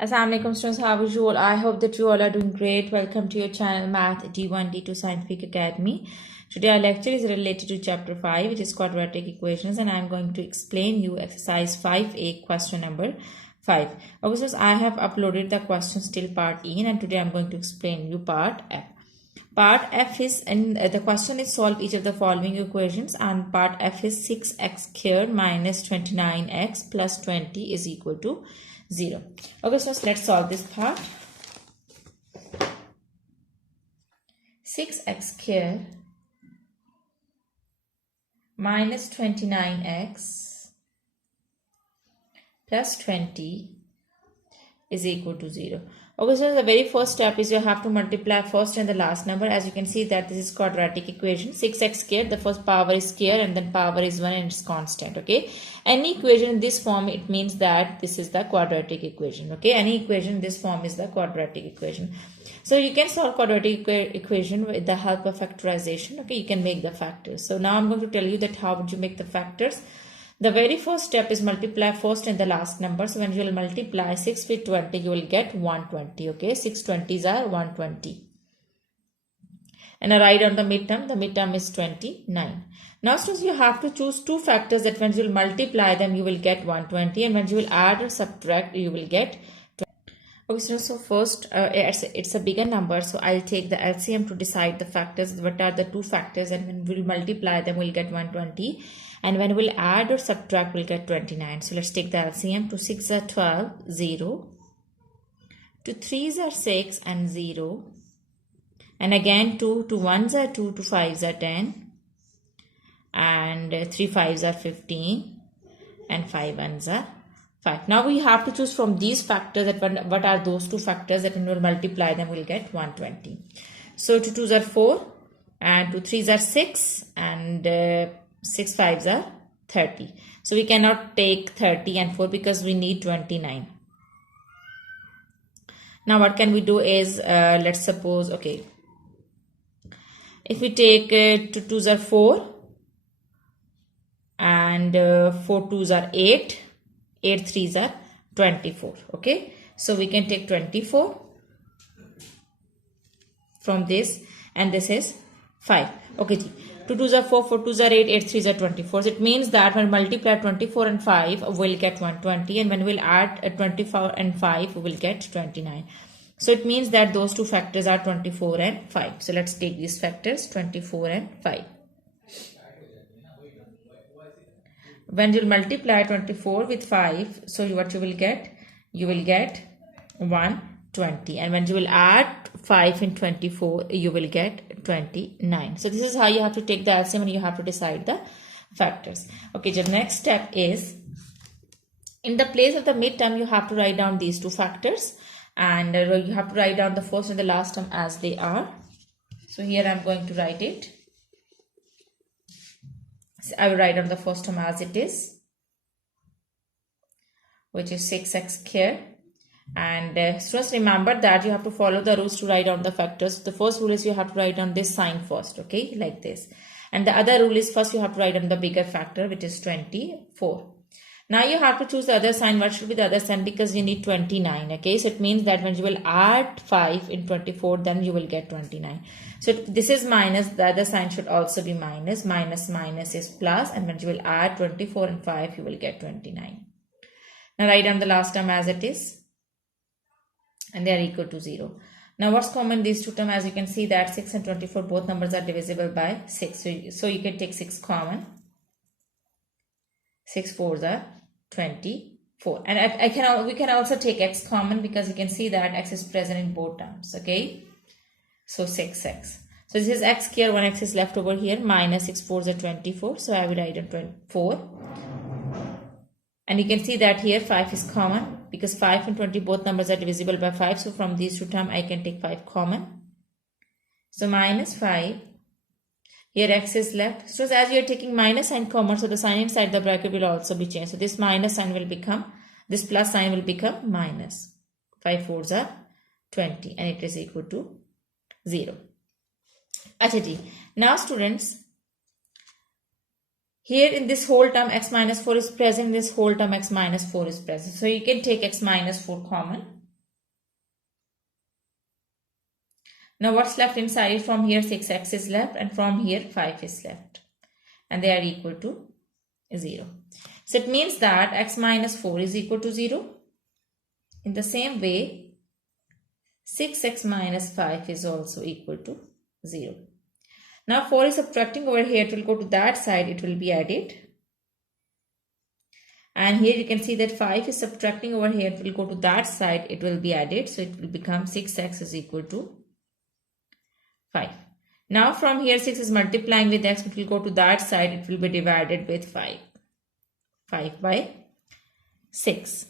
Assalamualaikum students, how are you all? I hope that you all are doing great. Welcome to your channel Math D1 D2 Scientific Academy. Today our lecture is related to chapter 5, which is quadratic equations, and I am going to explain you exercise 5A question number 5. Okay, so I have uploaded the questions till part E, and today I am going to explain you part F. Part F is, and the question is solve each of the following equations, and part F is 6x squared minus 29x plus 20 is equal to 0. Okay, so let's solve this part. 6x squared minus 29x plus 20 is equal to 0. Okay, so the very first step is you have to multiply first and the last number. As you can see that this is quadratic equation. 6x squared, the first power is square and then power is 1 and it's constant. Okay, any equation in this form, it means that this is the quadratic equation. Okay, any equation in this form is the quadratic equation. So you can solve quadratic equation with the help of factorization. Okay, you can make the factors. So now I'm going to tell you that how would you make the factors. The very first step is multiply first and the last number. So when you will multiply 6 with 20, you will get 120. Okay, 6 20s are 120. And I write on the midterm is 29. Now students, you have to choose two factors that when you will multiply them, you will get 120, and when you will add or subtract, you will get 20. Okay, so first it's a bigger number, so I'll take the LCM to decide the factors. What are the two factors, and when we'll multiply them, we'll get 120. And when we'll add or subtract, we'll get 29. So let's take the LCM. To 6 are 12, 0. To 3s are 6 and 0. And again 2 to 1s are 2, to 5s are 10. And 3 5s are 15. And 5 1s are 5. Now we have to choose from these factors that what are those two factors that when we'll multiply them, we'll get 120. So 2 2s are 4. And 2 3s are 6. And 6 5s are 30. So we cannot take 30 and 4 because we need 29. Now what can we do is, let's suppose, okay, if we take 2 2s are 4 and 4 2s are 8, 8 3s are 24. Okay, so we can take 24 from this, and this is 5. Okay, 2 2s are 4, 4 2s are 8, 8 3s are 24. So it means that when we multiply 24 and 5, we'll get 120, and when we'll add 24 and 5, we'll get 29. So it means that those two factors are 24 and 5. So let's take these factors, 24 and 5. When you'll multiply 24 with 5, so what you will get? You will get 120. And when you will add 5 in 24, you will get 29. So this is how you have to take the LCM and you have to decide the factors. Okay, the next step is, in the place of the midterm, you have to write down these two factors, and you have to write down the first and the last term as they are. So here I'm going to write it. So I will write down the first term as it is, which is 6x squared. And just remember that you have to follow the rules to write down the factors. The first rule is you have to write down this sign first, okay, like this. And the other rule is first you have to write down the bigger factor, which is 24. Now you have to choose the other sign. What should be the other sign? Because you need 29, okay. So it means that when you will add 5 in 24, then you will get 29. So this is minus, the other sign should also be minus. Minus minus is plus, and when you will add 24 and 5, you will get 29. Now write down the last term as it is, and they are equal to 0. Now what's common these two terms? As you can see that 6 and 24, both numbers are divisible by 6. So you can take 6 common. 6 4s are 24. And we can also take x common, because you can see that x is present in both terms. Okay, so 6x. So this is x squared, 1x is left over here, minus 6 4s are 24. So I will write on 24. And you can see that here 5 is common, because 5 and 20 both numbers are divisible by 5. So from these two terms I can take 5 common. So minus 5. Here x is left. So as you are taking minus sign common, so the sign inside the bracket will also be changed. So this minus sign will become, this plus sign will become minus. 5 4s are 20, and it is equal to 0. Achha, now students, Here in this whole term x minus 4 is present, this whole term x minus 4 is present. So you can take x minus 4 common. Now what's left inside? From here 6x is left and from here 5 is left. And they are equal to 0. So it means that x minus 4 is equal to 0. In the same way, 6x minus 5 is also equal to 0. Now 4 is subtracting over here, it will go to that side, it will be added. And here you can see that 5 is subtracting over here, it will go to that side, it will be added. So it will become 6x is equal to 5. Now from here 6 is multiplying with x, it will go to that side, it will be divided with 5. 5 by 6.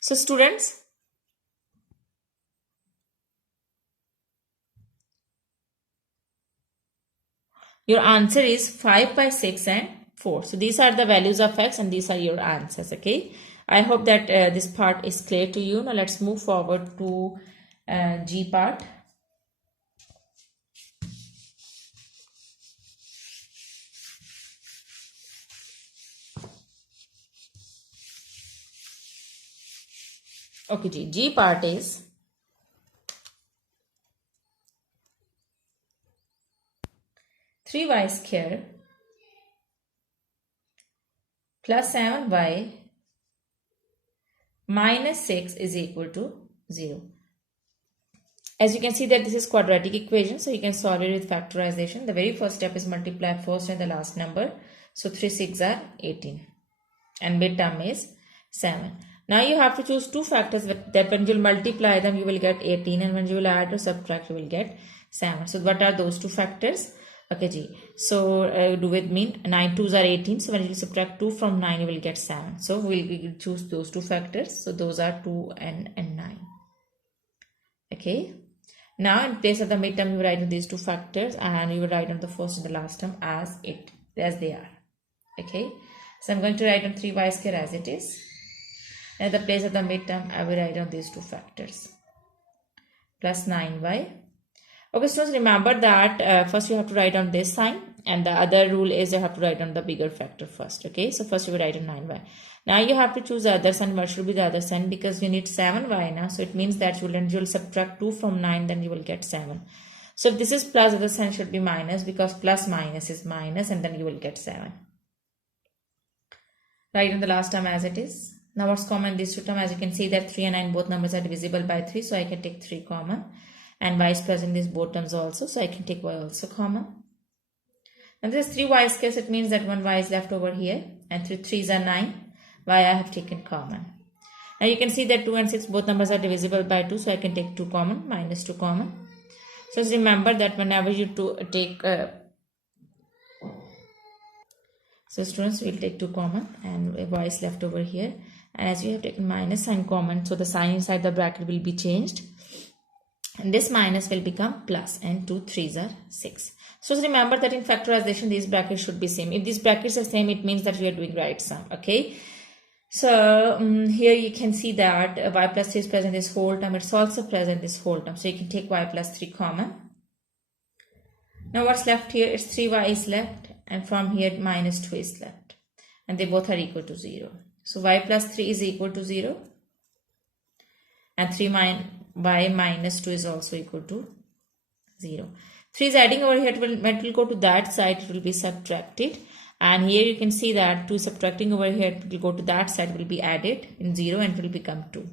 So students, your answer is 5 by 6 and 4. So these are the values of x and these are your answers. Okay. I hope that this part is clear to you. Now let's move forward to G part. Okay, G part is three y square plus 7y minus 6 is equal to 0. As you can see that this is quadratic equation, so you can solve it with factorization. The very first step is multiply first and the last number. So 3 6 are 18 and midterm is 7. Now you have to choose two factors that when you will multiply them you will get 18 and when you will add or subtract you will get 7. So what are those two factors? Okay, G. So do with mean 9 2s are 18. So when you subtract 2 from 9 you will get 7. So we will choose those two factors. So those are 2 and 9. Okay. Now in place of the midterm you will write on these two factors and you will write on the first and the last term as they are. Okay. So I'm going to write on 3y square as it is. At the place of the midterm, I will write down these two factors. Plus 9y. Okay, students, remember that first you have to write down this sign. And the other rule is you have to write down the bigger factor first. Okay, so first you will write on 9y. Now you have to choose the other sign. What should be the other sign? Because you need 7y now. So it means that you will subtract 2 from 9. Then you will get 7. So if this is plus, the other sign should be minus. Because plus minus is minus. And then you will get 7. Write on the last term as it is. Now what's common in these two terms? As you can see that 3 and 9 both numbers are divisible by 3. So I can take 3 common. And y is present in these both terms also. So I can take y also common. Now this is 3y square. So it means that one y is left over here. And 3 3s are 9. Y I have taken common. Now you can see that 2 and 6 both numbers are divisible by 2. So I can take 2 common. Minus 2 common. So just remember that whenever you take... so students will take 2 common. And y is left over here. And as you have taken minus sign common, so the sign inside the bracket will be changed. And this minus will become plus, and 2 3s are 6. So remember that in factorization, these brackets should be same. If these brackets are same, it means that we are doing right sum. Okay. So here you can see that y plus 3 is present this whole term. It's also present this whole term. So you can take y plus 3 common. Now what's left here? It's 3y is left. And from here minus 2 is left. And they both are equal to 0. So y plus 3 is equal to 0. And y minus 2 is also equal to 0. 3 is adding over here. When it will go to that side, it will be subtracted. And here you can see that 2 subtracting over here, it will go to that side, will be added in 0 and it will become 2.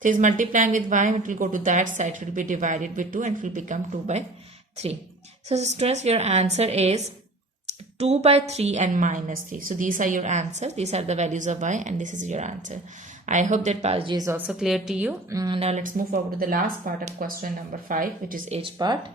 3 is multiplying with y, it will go to that side, it will be divided with 2 and it will become 2 by 3. So students, your answer is 2 by 3 and minus 3. So these are your answers. These are the values of y and this is your answer. I hope that part G is also clear to you. Now let's move forward to the last part of question number 5, which is H part.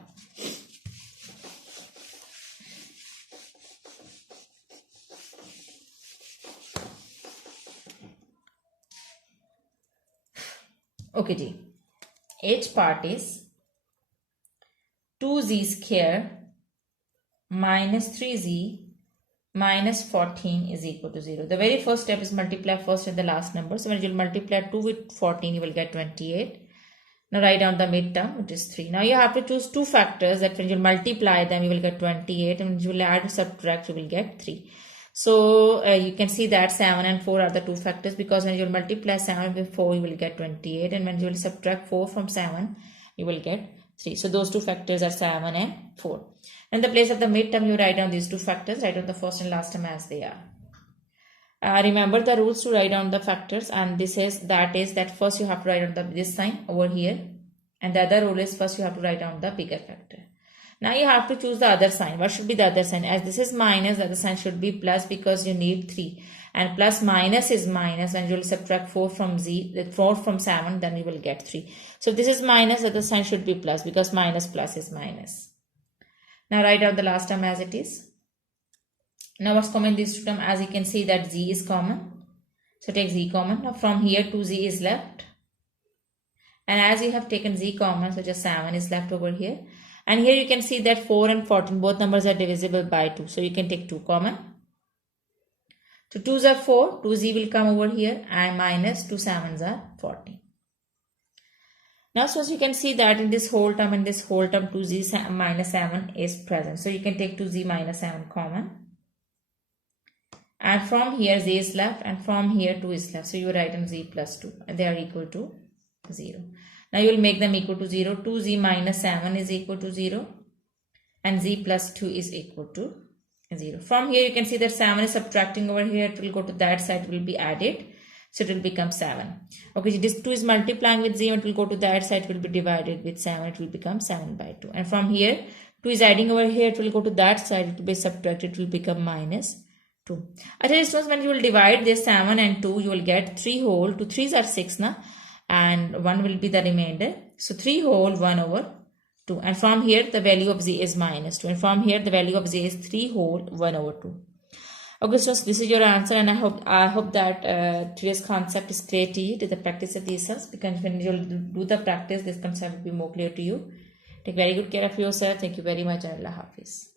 Okay, G. H part is 2z square minus 3z minus 14 is equal to 0. The very first step is multiply first and the last number. So when you multiply 2 with 14, you will get 28. Now write down the midterm, which is 3. Now you have to choose two factors that when you multiply them, you will get 28. And when you will add or subtract, you will get 3. So you can see that 7 and 4 are the two factors, because when you will multiply 7 with 4, you will get 28. And when you will subtract 4 from 7, you will get 3. So those two factors are 7 and 4. In the place of the midterm, you write down these two factors, write down the first and last term as they are. Remember the rules to write down the factors, and this is that first you have to write down this sign over here, and the other rule is first you have to write down the bigger factor. Now you have to choose the other sign. What should be the other sign? As this is minus, the other sign should be plus because you need 3. And plus minus is minus, and you will subtract 4 from 7, then you will get 3. So if this is minus, the other sign should be plus because minus plus is minus. Now write out the last term as it is. Now what's common in these two terms? As you can see that z is common. So take z common. Now from here 2z is left. And as you have taken z common, so just 7 is left over here. And here you can see that 4 and 14, both numbers are divisible by 2. So you can take 2 common. So 2's are 4, 2z will come over here, and minus 2 7's are 14. Now so as you can see that in this whole term, 2z minus 7 is present. So you can take 2z minus 7 common. And from here z is left, and from here 2 is left. So you write in z plus 2, and they are equal to 0. Now you will make them equal to 0. 2z minus 7 is equal to 0, and z plus 2 is equal to 0. From here you can see that 7 is subtracting over here. It will go to that side, it will be added. So it will become 7. Okay, this 2 is multiplying with 0. It will go to that side, it will be divided with 7. It will become 7 by 2. And from here 2 is adding over here. It will go to that side, it will be subtracted. It will become minus 2. Actually, when you will divide this 7 and 2, you will get 3 whole. 2 3s are 6 now, and 1 will be the remainder. So 3 whole 1 over 2. And from here the value of z is minus 2. And from here the value of z is 3 whole 1 over 2. Okay, so this is your answer, and I hope that today's concept is clear to you, to the practice of these cells, because when you do the practice, this concept will be more clear to you. Take very good care of yourself. Thank you very much, and Allah Hafiz.